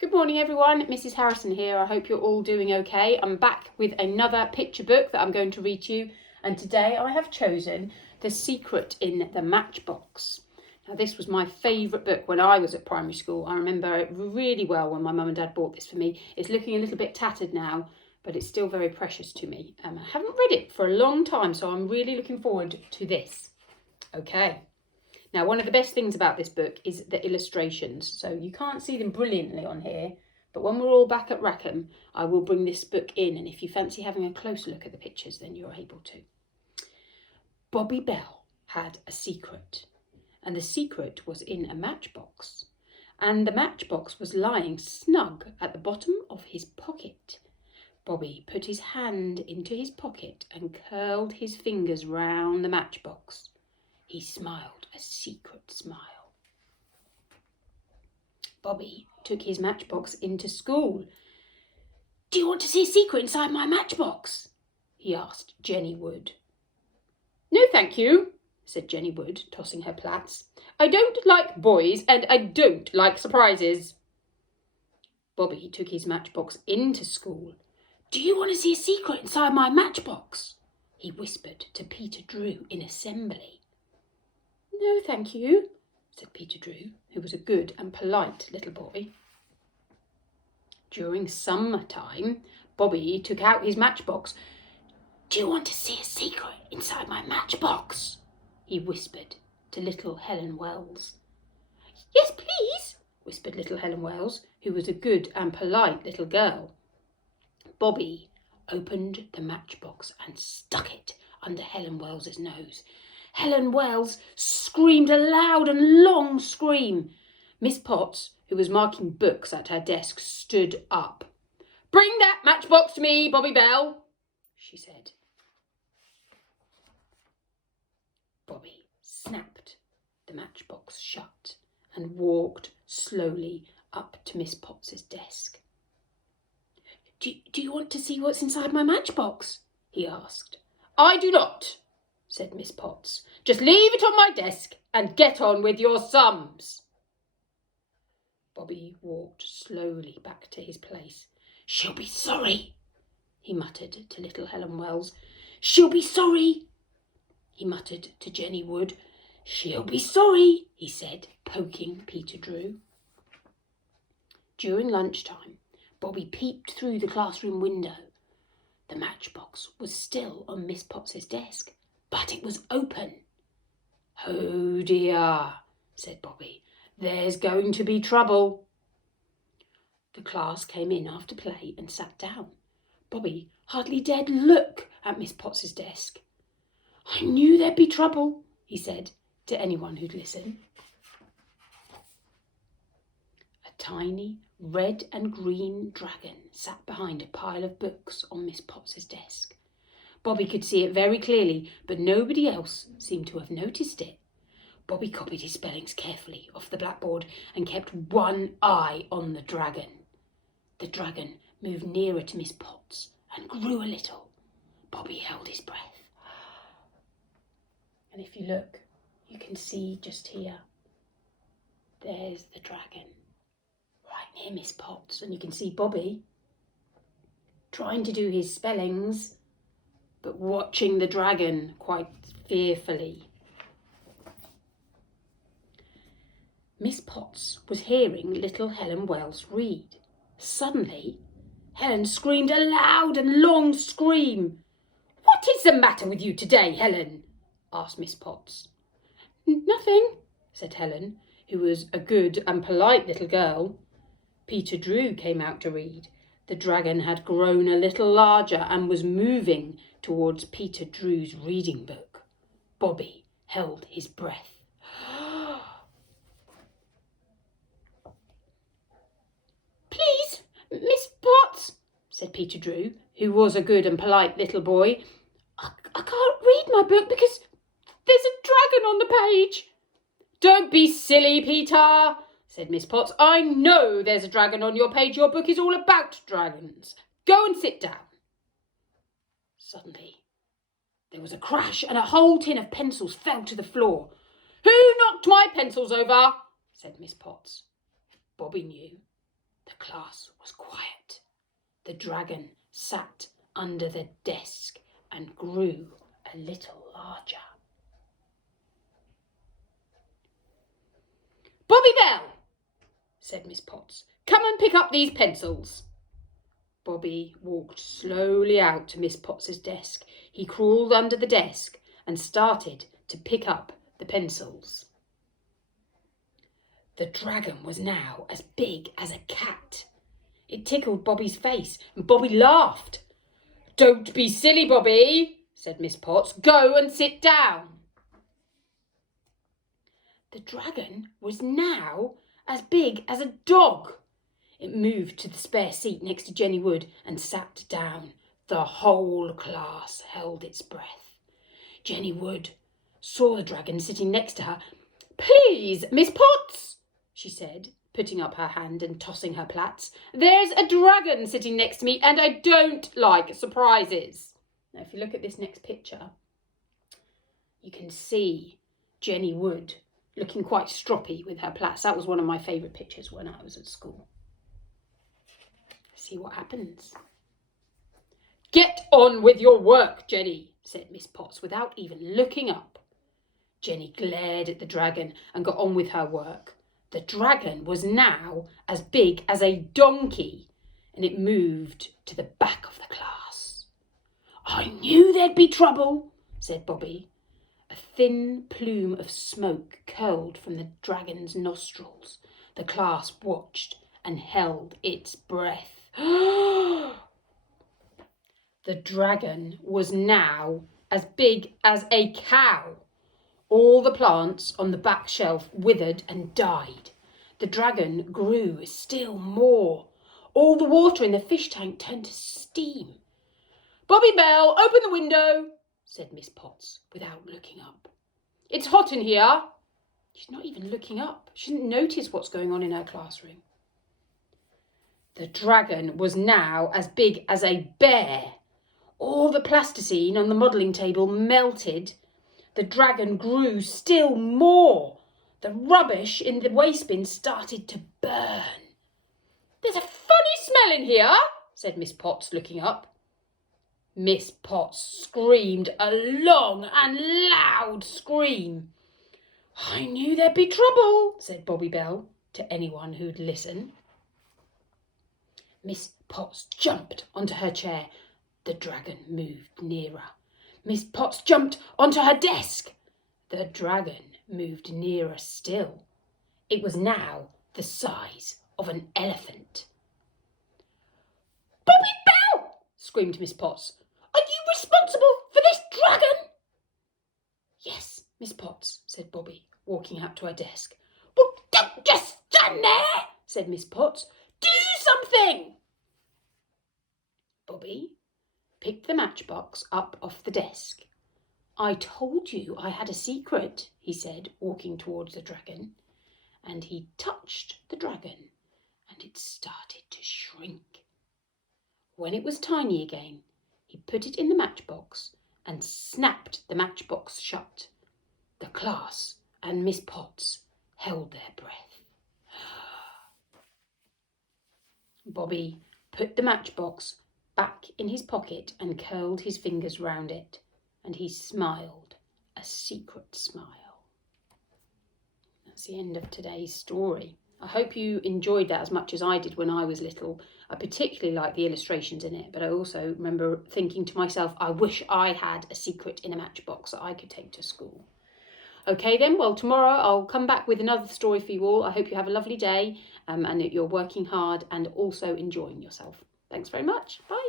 Good morning everyone, Mrs Harrison here. I hope you're all doing okay. I'm back with another picture book that I'm going to read to you, and today I have chosen The Secret in the Matchbox. Now this was my favourite book when I was at primary school. I remember it really well when my mum and dad bought this for me. It's looking a little bit tattered now, but it's still very precious to me. I haven't read it for a long time, so I'm really looking forward to this. Okay. Now, one of the best things about this book is the illustrations. So you can't see them brilliantly on here, but when we're all back at Rackham, I will bring this book in. And if you fancy having a closer look at the pictures, then you're able to. Bobby Bell had a secret, and the secret was in a matchbox. And the matchbox was lying snug at the bottom of his pocket. Bobby put his hand into his pocket and curled his fingers round the matchbox. He smiled a secret smile. Bobby took his matchbox into school. "Do you want to see a secret inside my matchbox?" he asked Jenny Wood. "No, thank you," said Jenny Wood, tossing her plaits. "I don't like boys and I don't like surprises." Bobby took his matchbox into school. "Do you want to see a secret inside my matchbox?" he whispered to Peter Drew in assembly. "No, thank you," said Peter Drew, who was a good and polite little boy. During summertime, Bobby took out his matchbox. "Do you want to see a secret inside my matchbox?" he whispered to little Helen Wells. "Yes, please," whispered little Helen Wells, who was a good and polite little girl. Bobby opened the matchbox and stuck it under Helen Wells's nose. Helen Wells screamed a loud and long scream. Miss Potts, who was marking books at her desk, stood up. "Bring that matchbox to me, Bobby Bell," she said. Bobby snapped the matchbox shut and walked slowly up to Miss Potts's desk. Do you want to see what's inside my matchbox?" he asked. "I do not," said Miss Potts. "Just leave it on my desk and get on with your sums." Bobby walked slowly back to his place. "She'll be sorry," he muttered to little Helen Wells. "She'll be sorry," he muttered to Jenny Wood. "She'll be sorry," he said, poking Peter Drew. During lunchtime, Bobby peeped through the classroom window. The matchbox was still on Miss Potts's desk, but it was open. "Oh dear," said Bobby. "There's going to be trouble." The class came in after play and sat down. Bobby hardly dared look at Miss Potts's desk. "I knew there'd be trouble," he said to anyone who'd listen. A tiny red and green dragon sat behind a pile of books on Miss Potts's desk. Bobby could see it very clearly, but nobody else seemed to have noticed it. Bobby copied his spellings carefully off the blackboard and kept one eye on the dragon. The dragon moved nearer to Miss Potts and grew a little. Bobby held his breath. And if you look, you can see just here, there's the dragon, right near Miss Potts, and you can see Bobby trying to do his spellings, but watching the dragon quite fearfully. Miss Potts was hearing little Helen Wells read. Suddenly, Helen screamed a loud and long scream. "What is the matter with you today, Helen?" asked Miss Potts. "Nothing," said Helen, who was a good and polite little girl. Peter Drew came out to read. The dragon had grown a little larger and was moving towards Peter Drew's reading book. Bobby held his breath. "Please, Miss Potts," said Peter Drew, who was a good and polite little boy. I can't read my book because there's a dragon on the page." "Don't be silly, Peter," said Miss Potts. "I know there's a dragon on your page. Your book is all about dragons. Go and sit down." Suddenly, there was a crash and a whole tin of pencils fell to the floor. "Who knocked my pencils over?" said Miss Potts. Bobby knew. The class was quiet. The dragon sat under the desk and grew a little larger. "Bobby Bell," said Miss Potts, "come and pick up these pencils." Bobby walked slowly out to Miss Potts's desk. He crawled under the desk and started to pick up the pencils. The dragon was now as big as a cat. It tickled Bobby's face and Bobby laughed. "Don't be silly, Bobby," said Miss Potts. "Go and sit down." The dragon was now as big as a dog. It moved to the spare seat next to Jenny Wood and sat down. The whole class held its breath. Jenny Wood saw the dragon sitting next to her. "Please, Miss Potts," she said, putting up her hand and tossing her plaits. "There's a dragon sitting next to me and I don't like surprises." Now, if you look at this next picture, you can see Jenny Wood looking quite stroppy with her plaits. That was one of my favourite pictures when I was at school. See what happens. "Get on with your work, Jenny," said Miss Potts without even looking up. Jenny glared at the dragon and got on with her work. The dragon was now as big as a donkey and it moved to the back of the class. "I knew there'd be trouble," said Bobby. A thin plume of smoke curled from the dragon's nostrils. The class watched and held its breath. The dragon was now as big as a cow. All the plants on the back shelf withered and died. The dragon grew still more. All the water in the fish tank turned to steam. "Bobby Bell, open the window," said Miss Potts without looking up. "It's hot in here." She's not even looking up. She didn't notice what's going on in her classroom. The dragon was now as big as a bear. All the plasticine on the modelling table melted. The dragon grew still more. The rubbish in the waste bin started to burn. "There's a funny smell in here," said Miss Potts, looking up. Miss Potts screamed a long and loud scream. "I knew there'd be trouble," said Bobby Bell to anyone who'd listen. Miss Potts jumped onto her chair. The dragon moved nearer. Miss Potts jumped onto her desk. The dragon moved nearer still. It was now the size of an elephant. "Bobby Bell!" screamed Miss Potts. "Are you responsible for this dragon?" "Yes, Miss Potts," said Bobby, walking out to her desk. "Well, don't just stand there," said Miss Potts. "Do something!" Bobby picked the matchbox up off the desk. "I told you I had a secret," he said, walking towards the dragon. And he touched the dragon and it started to shrink. When it was tiny again, he put it in the matchbox and snapped the matchbox shut. The class and Miss Potts held their breath. Bobby put the matchbox back in his pocket and curled his fingers round it, and he smiled a secret smile. That's the end of today's story. I hope you enjoyed that as much as I did when I was little. I particularly like the illustrations in it, but I also remember thinking to myself, I wish I had a secret in a matchbox that I could take to school. Okay then, well, tomorrow I'll come back with another story for you all. I hope you have a lovely day and that you're working hard and also enjoying yourself. Thanks very much. Bye.